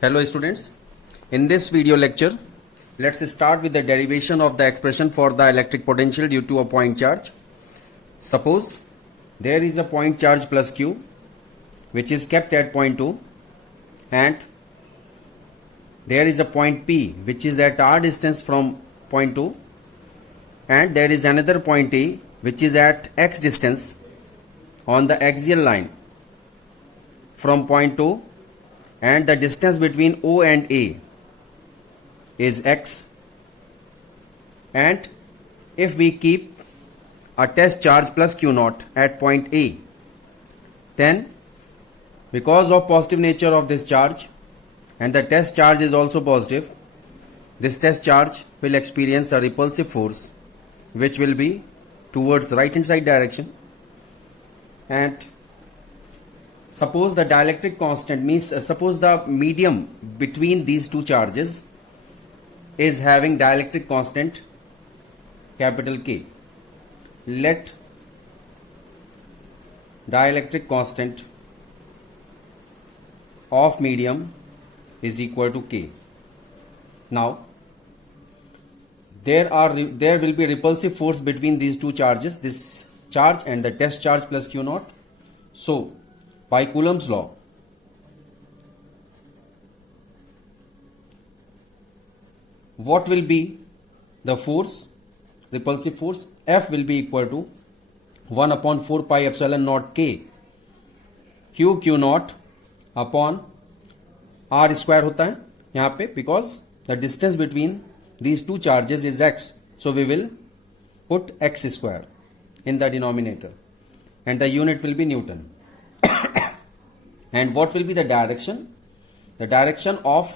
Hello students, in this video lecture let's start with the derivation of the expression for the electric potential due to a point charge. Suppose there is a point charge plus Q which is kept at point 2 and there is a point P which is at r distance from point 2 and there is another point A which is at x distance on the axial line from point 2 and the distance between O and A is x, and if we keep a test charge plus Q naught at point A, then because of positive nature of this charge and the test charge is also positive, this test charge will experience a repulsive force which will be towards right hand side direction. And suppose the dielectric constant means suppose the medium between these two charges is having dielectric constant capital K. Let dielectric constant of medium is equal to K. Now there will be repulsive force between these two charges, this charge and the test charge plus Q naught. So by Coulomb's law, what will be the force, repulsive force? F will be equal to 1 upon 4 pi epsilon naught K Q naught upon R square होता है यहाँ पे, because the distance between these two charges is x, so we will put x square in the denominator and the unit will be Newton. And what will be the direction? The direction of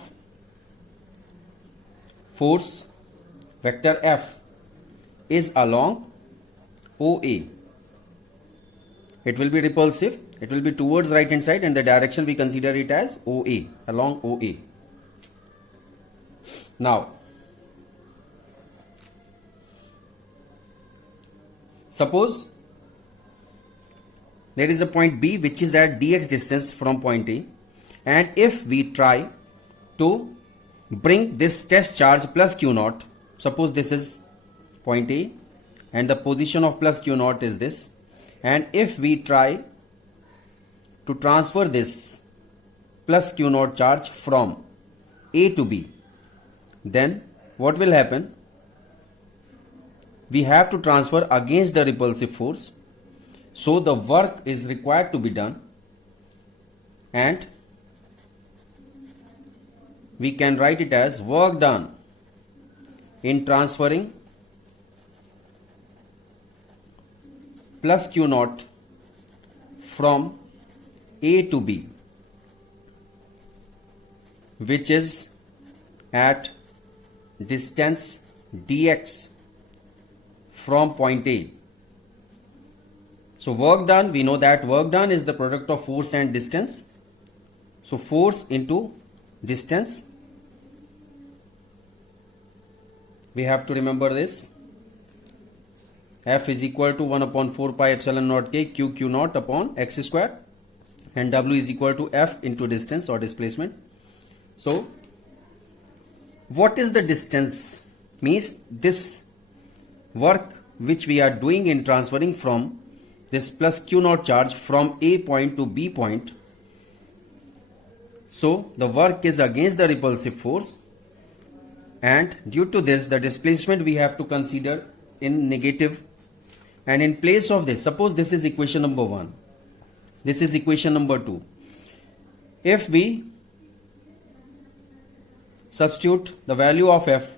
force vector F is along OA. It will be repulsive, it will be towards right hand side, and the direction we consider it as OA, along OA. Now suppose there is a point B which is at dx distance from point A, and if we try to bring this test charge plus Q naught, suppose this is point A and the position of plus Q naught is this, and if we try to transfer this plus Q naught charge from A to B, then what will happen? We have to transfer against the repulsive force. So the work is required to be done, and we can write it as work done in transferring plus Q naught from A to B, which is at distance dx from point A. So work done, we know that work done is the product of force and distance. So force into distance, we have to remember this. F is equal to 1 upon 4 pi epsilon naught K Q naught upon x square, and W is equal to F into distance or displacement. So what is the distance? Means this work which we are doing in transferring from this plus Q naught charge from A point to B point. So the work is against the repulsive force, and due to this the displacement we have to consider in negative. And in place of this, suppose this is equation number 1, this is equation number 2. If we substitute the value of F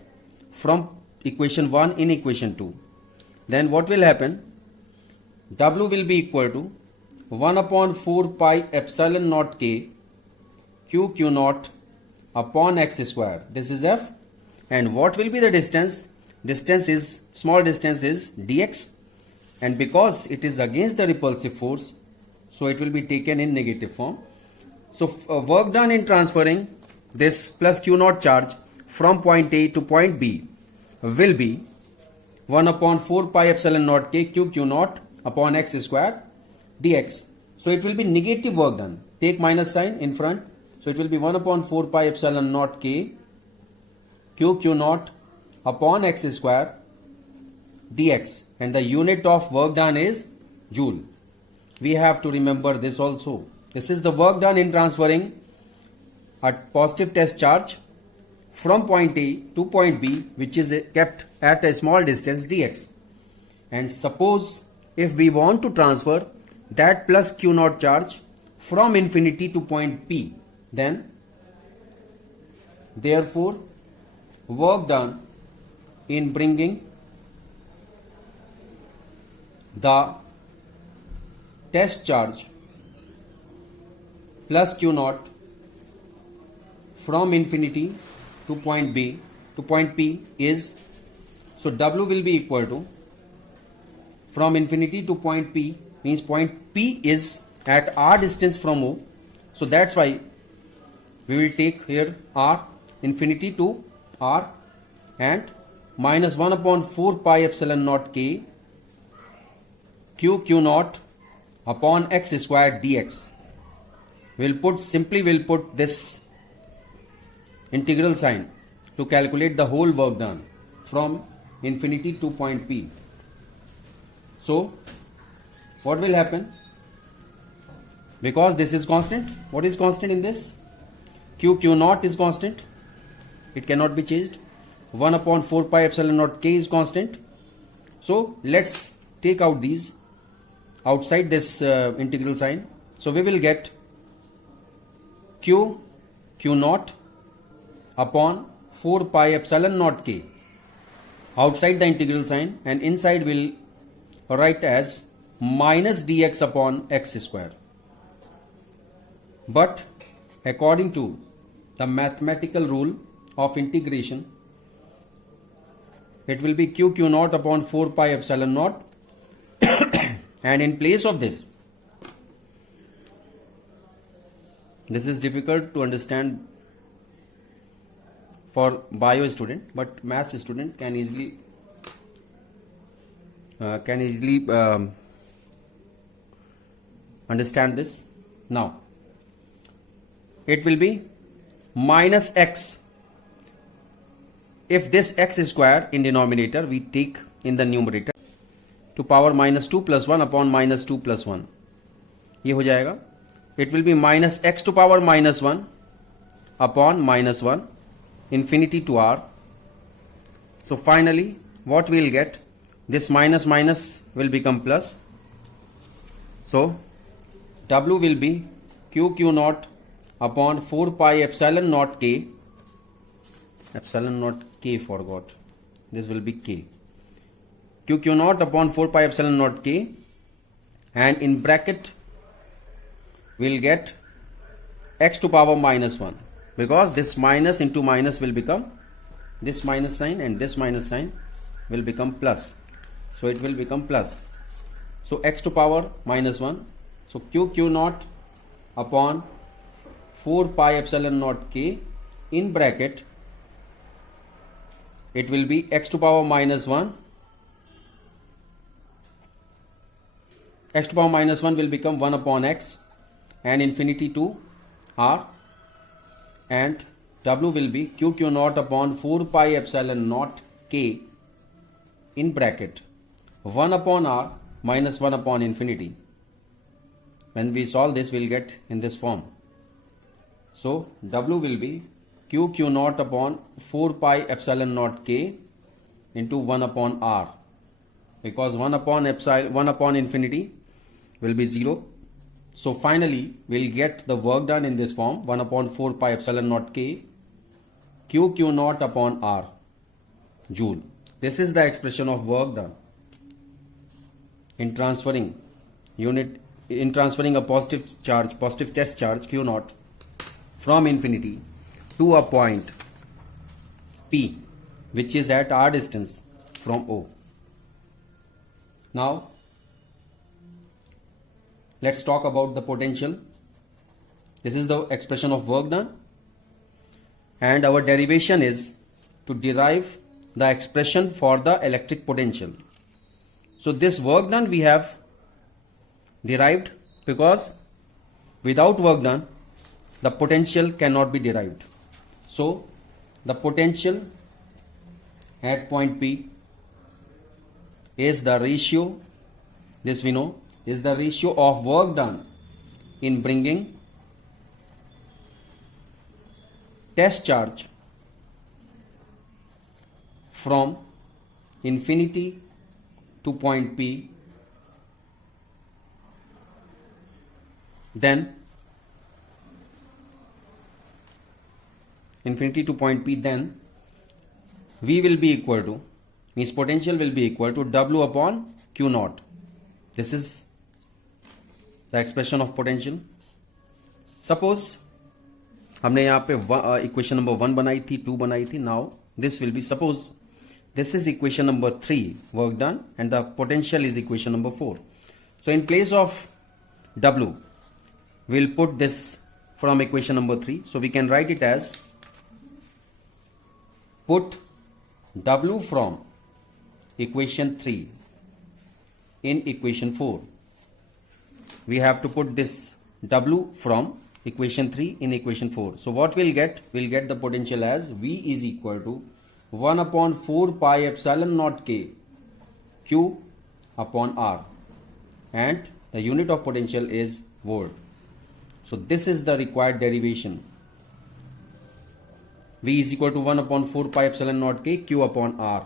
from equation 1 in equation 2, then what will happen? W will be equal to 1 upon 4 pi epsilon naught K Q naught upon x square. This is F. And what will be the distance? Distance is, small distance is dx, and because it is against the repulsive force, so it will be taken in negative form. So work done in transferring this plus Q naught charge from point A to point B will be 1 upon 4 pi epsilon naught K Q naught upon x square dx. So it will be negative work done. Take minus sign in front. So it will be 1 upon 4 pi epsilon naught k q naught upon x square dx, and the unit of work done is joule. We have to remember this also. This is the work done in transferring a positive test charge from point A to point B, which is kept at a small distance dx. And suppose if we want to transfer that plus q naught charge from infinity to point P, then therefore work done in bringing the test charge plus q naught from infinity to point B to point P is, so W will be equal to, from infinity to point P means point P is at R distance from O, so that's why we will take here R infinity to R, and minus 1 upon 4 pi epsilon naught k q naught upon x square dx. We'll put this integral sign to calculate the whole work done from infinity to point P. So what will happen? Because this is constant, what is constant in this? q naught is constant, it cannot be changed. 1 upon 4 pi epsilon naught k is constant. So let's take out these outside this integral sign. So we will get q naught upon 4 pi epsilon naught k outside the integral sign, and inside will write as minus dx upon x square. But according to the mathematical rule of integration, it will be q naught upon 4 pi epsilon naught and in place of this is difficult to understand for bio student, but maths student can easily understand this. Now it will be minus x. If this x square in denominator we take in the numerator, to power minus 2 plus 1 upon minus 2 plus 1, ये हो जाएगा. It will be minus x to power minus 1 upon minus 1 infinity to r. So finally what we will get, this minus minus will become plus. So W will be q naught upon 4 pi epsilon naught k, epsilon naught k forgot, this will be k, q naught upon 4 pi epsilon naught k, and in bracket we will get x to power minus 1, because this minus into minus will become this minus sign, and this minus sign will become plus, so it will become plus. So x to power minus 1, so q naught upon 4 pi epsilon naught k, in bracket it will be x to power minus 1, x to power minus 1 will become 1 upon x and infinity to r, and W will be q naught upon 4 pi epsilon naught k, in bracket 1 upon r minus 1 upon infinity. When we solve this, we will get in this form. So W will be q naught upon 4 pi epsilon naught k into 1 upon r, because 1 upon infinity will be 0. So finally we will get the work done in this form, 1 upon 4 pi epsilon naught k q naught upon r joule. This is the expression of work done in transferring a positive test charge q naught from infinity to a point P, which is at r distance from O. Now let's talk about the potential. This is the expression of work done, and our derivation is to derive the expression for the electric potential. So this work done we have derived because without work done the potential cannot be derived. So the potential at point P is the ratio, this we know, is the ratio of work done in bringing test charge from infinity to point P, then infinity to point P, then V will be equal to, means potential will be equal to W upon Q naught. This is the expression of potential. Suppose हमने यहाँ पे equation number 1 बनाई थी, 2 बनाई थी. Now this will be, suppose this is equation number 3, work done, and the potential is equation number 4. So in place of W, we'll put this from equation number 3. So we can write it as, put W from equation 3 in equation 4. We have to put this W from equation 3 in equation 4. So what we'll get the potential as V is equal to 1 upon 4 pi epsilon naught K Q upon R, and the unit of potential is volt. So this is the required derivation. V is equal to 1 upon 4 pi epsilon naught K Q upon R.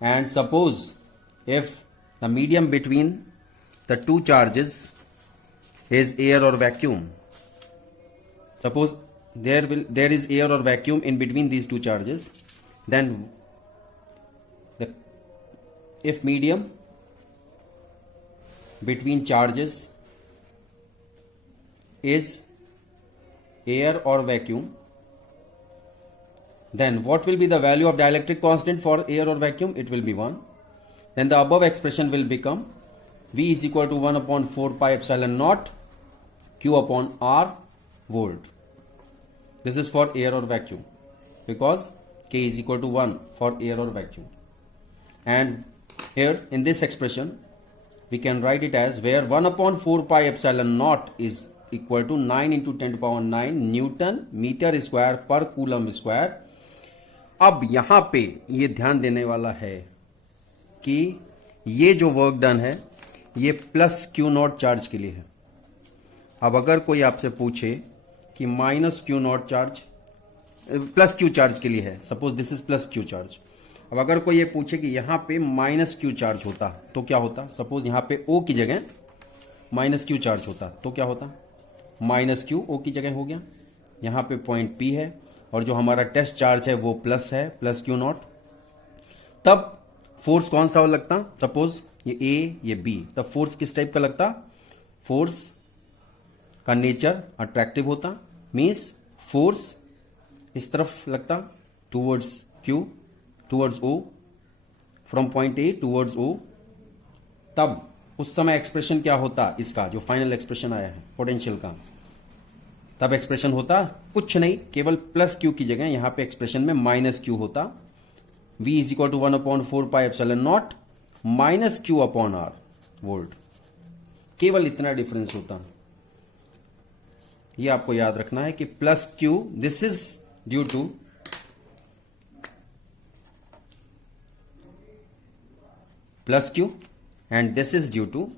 And suppose if the medium between the two charges is air or vacuum, suppose there is air or vacuum in between these two charges, then if medium between charges is air or vacuum, then what will be the value of dielectric constant for air or vacuum? It will be 1. Then the above expression will become V is equal to 1 upon 4 pi epsilon naught Q upon R volt. This is for air or vacuum, because K is equal to 1 for air or vacuum. And here in this expression we can write it as, where 1 upon 4 pi epsilon naught is equal to 9 into 10 to the power 9 Newton meter square per coulomb square. अब यहाँ पे ये ध्यान देने वाला है कि ये जो वर्क डन है ये प्लस क्यू नॉट चार्ज के लिए है. अब अगर कोई आपसे पूछे कि minus Q not charge, plus Q charge के लिए है, suppose this is plus Q charge. अब अगर कोई ये पूछे कि यहाँ पे माइनस क्यू चार्ज होता तो क्या होता, सपोज यहाँ पे O की जगह माइनस क्यू चार्ज होता तो क्या होता, माइनस क्यू O की जगह हो गया. यहाँ पे पॉइंट P है और जो हमारा टेस्ट चार्ज है वो प्लस है, प्लस क्यू नॉट. तब फोर्स कौन सा लगता, सपोज ये A ये B, तब फोर्स किस टाइप का लगता, फोर्स का नेचर अट्रैक्टिव होता, मीन्स फोर्स इस तरफ लगता towards Q, towards O, from point A towards O. तब उस समय एक्सप्रेशन क्या होता, इसका जो फाइनल एक्सप्रेशन आया है पोटेंशियल का, तब एक्सप्रेशन होता कुछ नहीं, केवल प्लस क्यू की जगह यहाँ पे एक्सप्रेशन में माइनस क्यू होता. V is equal to 1 upon 4 pi epsilon naught minus Q upon R volt. केवल इतना डिफरेंस होता. ये आपको याद रखना है कि plus Q, this is due to plus Q and this is due to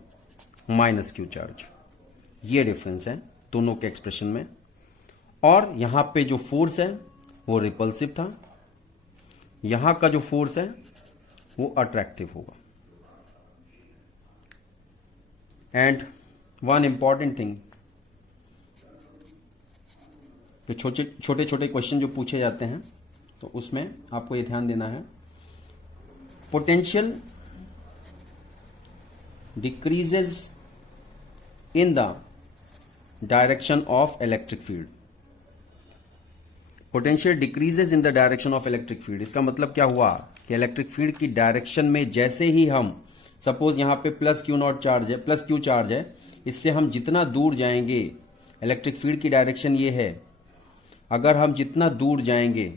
minus Q charge. ये डिफरेंस है दोनों के एक्सप्रेशन में. और यहां पे जो फोर्स है वो रिपल्सिव था, यहां का जो फोर्स है वो अट्रैक्टिव होगा. एंड वन इंपॉर्टेंट थिंग, छोटे छोटे क्वेश्चन जो पूछे जाते हैं तो उसमें आपको ये ध्यान देना है, potential decreases in the direction of electric field. Potential decreases in the direction of electric field. इसका मतलब क्या हुआ कि इलेक्ट्रिक फील्ड की डायरेक्शन में जैसे ही हम, सपोज यहां पे प्लस क्यू नॉट चार्ज है, प्लस क्यू चार्ज है, इससे हम जितना दूर जाएंगे, इलेक्ट्रिक फील्ड की डायरेक्शन ये है, अगर हम जितना दूर जाएंगे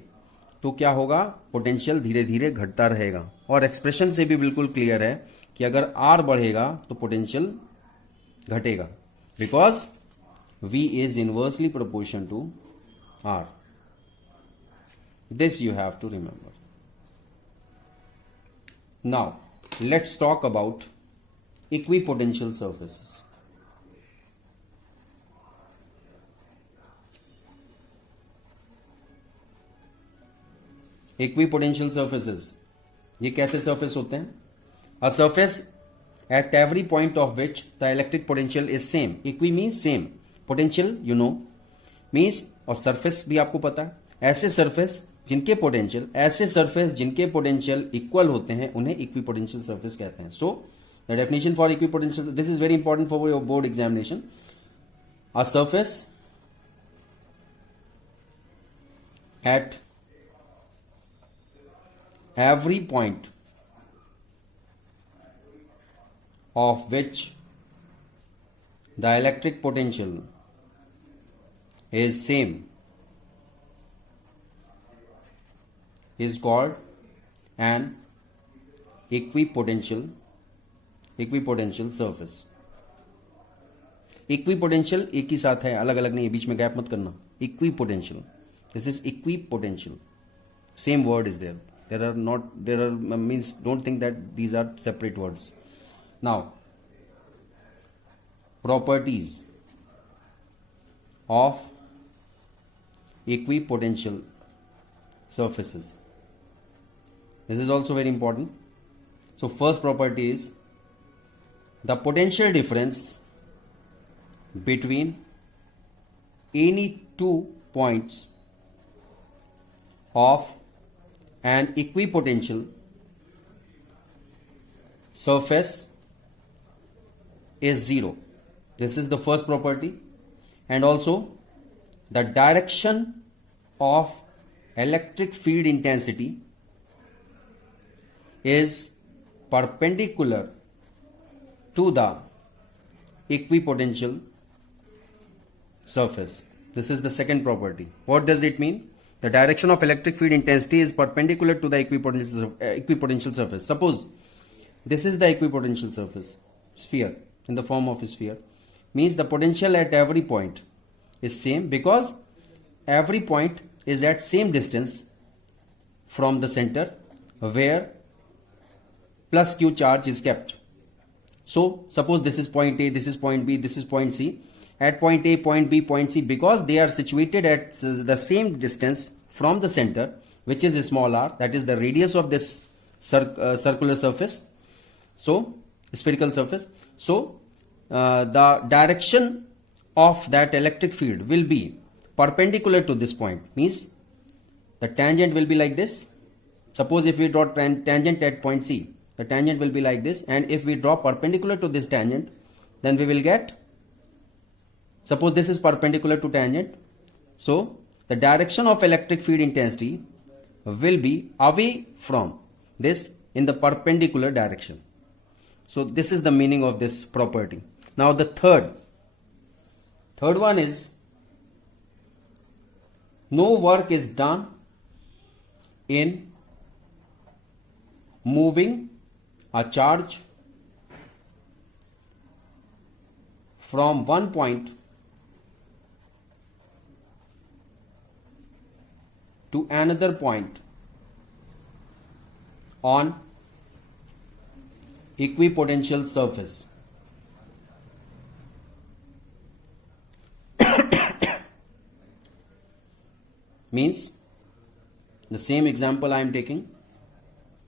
तो क्या होगा, पोटेंशियल धीरे धीरे घटता रहेगा. और एक्सप्रेशन से भी बिल्कुल क्लियर है कि अगर आर बढ़ेगा तो पोटेंशियल घटेगा, because V is inversely proportional to R. This you have to remember. Now let's talk about equipotential surfaces. Equipotential surfaces, ये कैसे surface होते हैं? A surface at every point of which the electric potential is same. Equi means same, potential you know means, और surface भी आपको पता है. ऐसे surface जिनके पोटेंशियल इक्वल होते हैं उन्हें इक्विपोटेंशियल सरफेस कहते हैं. So the definition for equipotential, this is very important for your board examination. A surface at every point of which the electric potential is same is called an equipotential surface. Equipotential एक ही साथ है, अलग अलग नहीं है, बीच में gap मत करना. Equipotential, this is equipotential, same word is there. There are means, don't think that these are separate words. Now, properties of equipotential surfaces. This is also very important. So first property is the potential difference between any two points of an equipotential surface is zero. This is the first property. And also the direction of electric field intensity is perpendicular to the equipotential surface. This is the second property. What does it mean? The direction of electric field intensity is perpendicular to the equipotential surface. Suppose this is the equipotential surface, sphere, in the form of a sphere, means the potential at every point is same because every point is at same distance from the center where plus Q charge is kept. So suppose this is point A, this is point B, this is point C. At point A, point B, point C, because they are situated at the same distance from the center, which is small r, that is the radius of this circular surface, so spherical surface. So the direction of that electric field will be perpendicular to this point, means the tangent will be like this. Suppose if we draw tangent at point C, the tangent will be like this, and if we draw perpendicular to this tangent, then we will get, suppose this is perpendicular to tangent, so the direction of electric field intensity will be away from this in the perpendicular direction. So this is the meaning of this property. Now the third one is, no work is done in moving a charge from one point to another point on equipotential surface. Means the same example I am taking.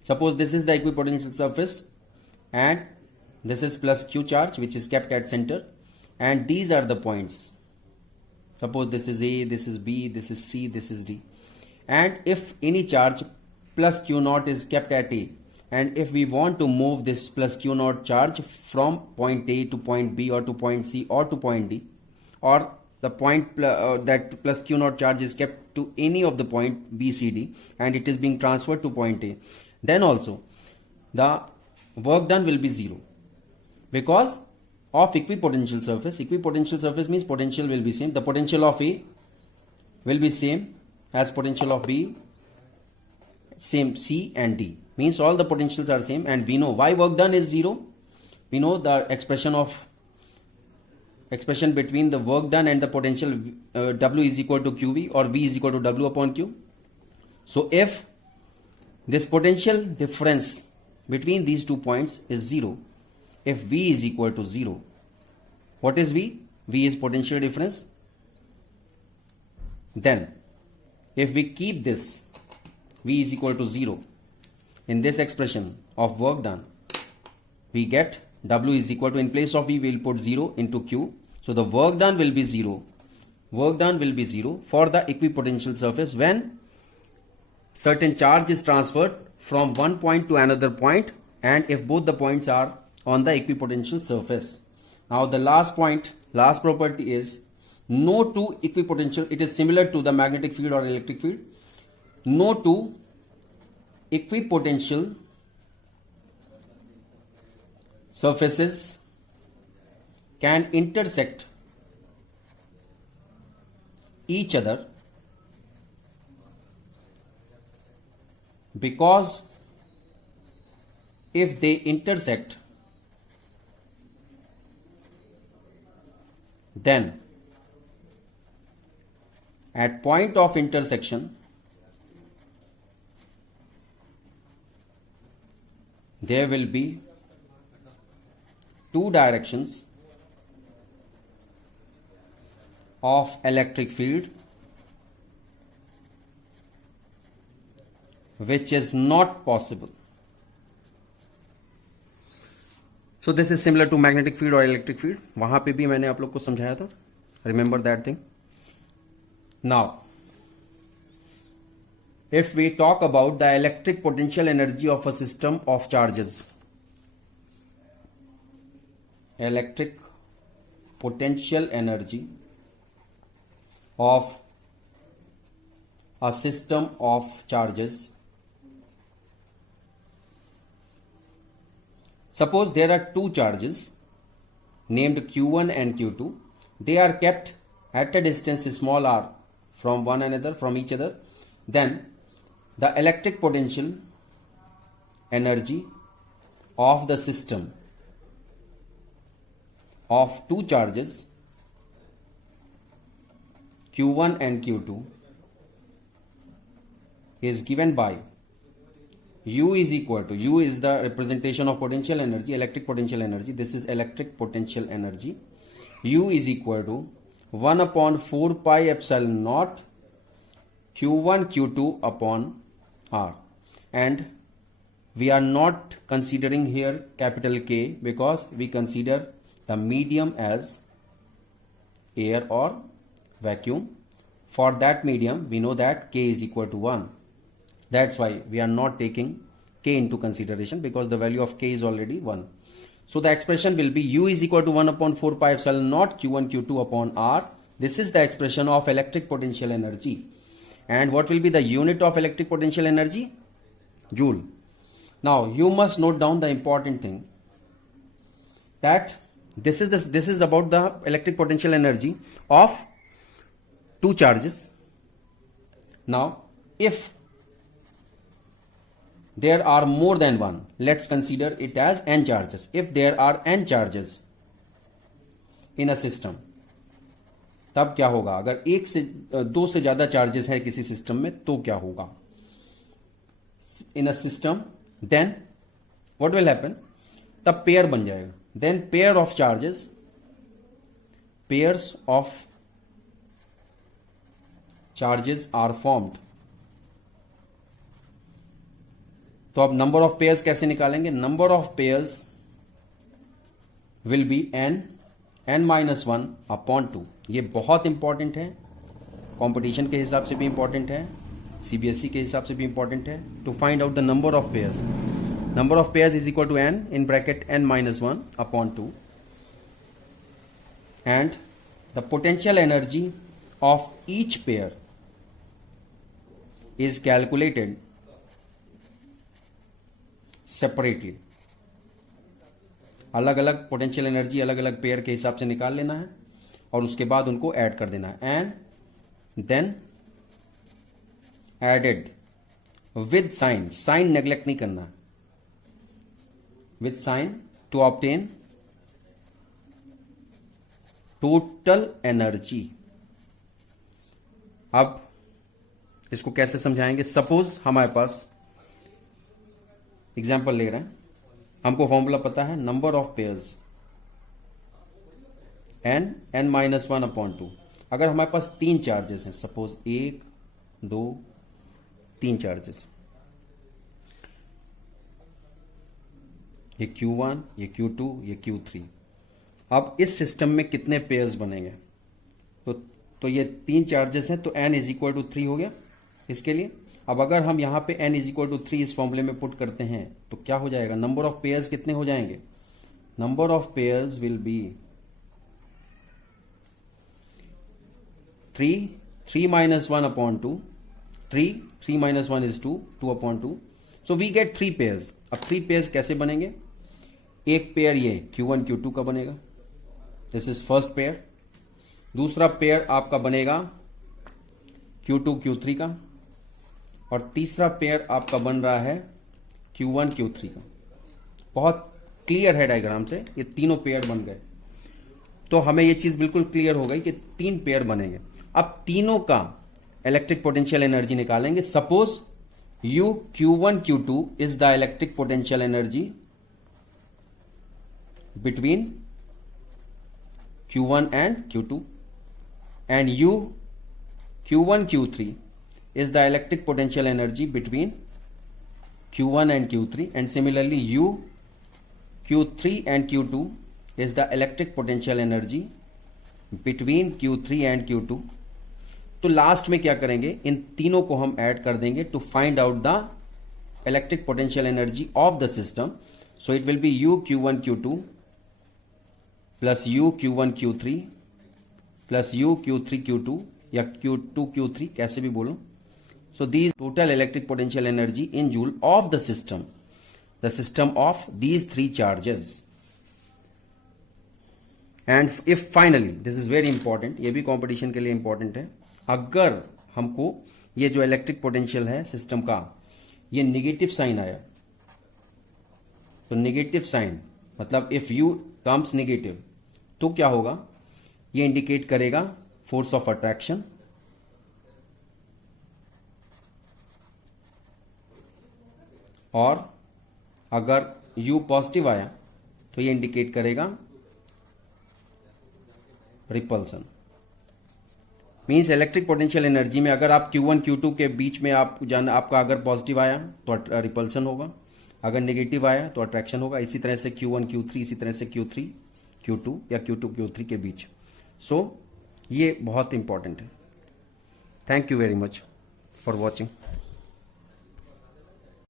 Suppose this is the equipotential surface and this is plus Q charge which is kept at center, and these are the points. Suppose this is A, this is B, this is C, this is D. And if any charge plus Q naught is kept at A, and if we want to move this plus Q naught charge from point A to point B or to point C or to point D, or the point that plus Q naught charge is kept to any of the point B, C, D, and it is being transferred to point A, then also the work done will be zero because of equipotential surface. Equipotential surface means potential will be same. The potential of A will be same as potential of B, same C and D, means all the potentials are same. And we know why work done is zero. We know the expression of expression between the work done and the potential W is equal to QV or V is equal to W upon Q. So if this potential difference between these 2 points is 0, if V is equal to 0, what is V? V is potential difference. Then if we keep this V is equal to 0 in this expression of work done, we get W is equal to, in place of V we will put 0 into Q. So the work done will be 0. Work done will be 0 for the equipotential surface when certain charge is transferred from one point to another point, and if both the points are on the equipotential surface. Now the last point, last property is no two equipotential, it is similar to the magnetic field or electric field. No two equipotential surfaces can intersect each other because if they intersect, then at point of intersection there will be two directions of electric field which is not possible. So this is similar to magnetic field or electric field. वहाँ पे भी मैंने आप लोग को समझाया था. Remember that thing. Now, if we talk about the electric potential energy of a system of charges, electric potential energy of a system of charges. Suppose there are two charges named Q1 and Q2. They are kept at a distance small r from one another, from each other. Then the electric potential energy of the system of two charges Q1 and Q2 is given by U is equal to, U is the representation of potential energy, electric potential energy. This is electric potential energy. U is equal to 1 upon 4 pi epsilon naught Q1 Q2 upon R. And we are not considering here capital K because we consider the medium as air or vacuum. For that medium we know that K is equal to 1. That's why we are not taking K into consideration, because the value of K is already 1. So the expression will be U is equal to 1 upon 4 pi epsilon naught Q1 Q2 upon R. This is the expression of electric potential energy. And what will be the unit of electric potential energy? Joule. Now you must note down the important thing, that this is about the electric potential energy of two charges. Now if there are more than one, let's consider it as n charges. If there are n charges in a system, तब क्या होगा? अगर एक से दो से ज्यादा charges है किसी सिस्टम में तो क्या होगा? In a system, then what will happen? तब पेयर बन जाएगा. Then pair of charges, pairs of charges are formed. तो अब नंबर ऑफ पेयर्स कैसे निकालेंगे? Number of pairs will B n minus 1 upon 2. ये बहुत इंपॉर्टेंट है, कंपटीशन के हिसाब से भी इंपॉर्टेंट है, सीबीएसई के हिसाब से भी इंपॉर्टेंट है. To find out the number of pairs, number of pairs is equal to n in bracket n minus 1 upon 2, and the potential energy of each pair is calculated separately. अलग अलग potential energy अलग अलग pair के हिसाब से निकाल लेना है और उसके बाद उनको ऐड कर देना है. And then added with sign, sign neglect नहीं करना, with sign to obtain total energy. अब इसको कैसे समझाएंगे? सपोज हमारे पास एग्जाम्पल ले रहे हैं, हमको फॉर्मूला पता है नंबर ऑफ पेयर्स n -1/2। अगर हमारे पास 3 चार्जेस हैं, सपोज 1 2 3 चार्जेस, ये Q1, ये Q2, ये Q3। अब इस सिस्टम में कितने पेयर्स बनेंगे? तो ये 3 चार्जेस हैं, तो n = 3 हो गया इसके लिए। अब अगर हम यहाँ पे n = 3 इस फॉर्मूले में पुट करते हैं तो क्या हो जाएगा? नंबर ऑफ पेयर्स कितने हो जाएंगे? Number of pairs will be 3 -1/2, 3 - 1 is 2, 2/2। So we get 3 pairs. अब 3 पेयर्स कैसे बनेंगे? एक पेयर ये Q1 Q2 का बनेगा, दिस इज फर्स्ट पेयर। दूसरा पेयर आपका बनेगा Q2 Q3 का, और तीसरा पेयर आपका बन रहा है Q1 Q3 का। बहुत क्लियर है डायग्राम से, ये तीनों पेयर बन गए। तो हमें ये चीज बिल्कुल क्लियर हो गई कि 3 पेयर बनेंगे। अब तीनों का इलेक्ट्रिक पोटेंशियल एनर्जी निकालेंगे। Suppose U Q1 Q2 is the electric potential energy between Q1 and Q2, and U Q1 Q3 is the electric potential energy between Q1 and Q3, and similarly U Q3 and Q2 is the electric potential energy between Q3 and Q2। तो last में क्या करेंगे? इन तीनों को हम add कर देंगे to find out the electric potential energy of the system. So it will be U Q1 Q2 plus U Q1 Q3 plus U Q3 Q2 या Q2 Q3, कैसे भी बोलो। So these total electric potential energy in joule of the system of these 3 charges. And if finally, this is very important, ये भी competition के लिए important है, अगर हमको ये जो इलेक्ट्रिक पोटेंशियल है सिस्टम का, ये निगेटिव साइन आया, तो निगेटिव साइन मतलब इफ U कम्स नेगेटिव, तो क्या होगा? ये इंडिकेट करेगा फोर्स ऑफ अट्रैक्शन, और अगर U पॉजिटिव आया तो ये इंडिकेट करेगा repulsion. Means electric potential energy में अगर आप Q1 Q2 के बीच में आपका अगर पॉजिटिव आया तो रिपल्सन होगा, अगर नेगेटिव आया तो अट्रैक्शन होगा। इसी तरह से Q1 Q3, इसी तरह से Q3 Q2 या Q2 Q3 के बीच। सो ये बहुत इंपॉर्टेंट है। Thank you very much for watching.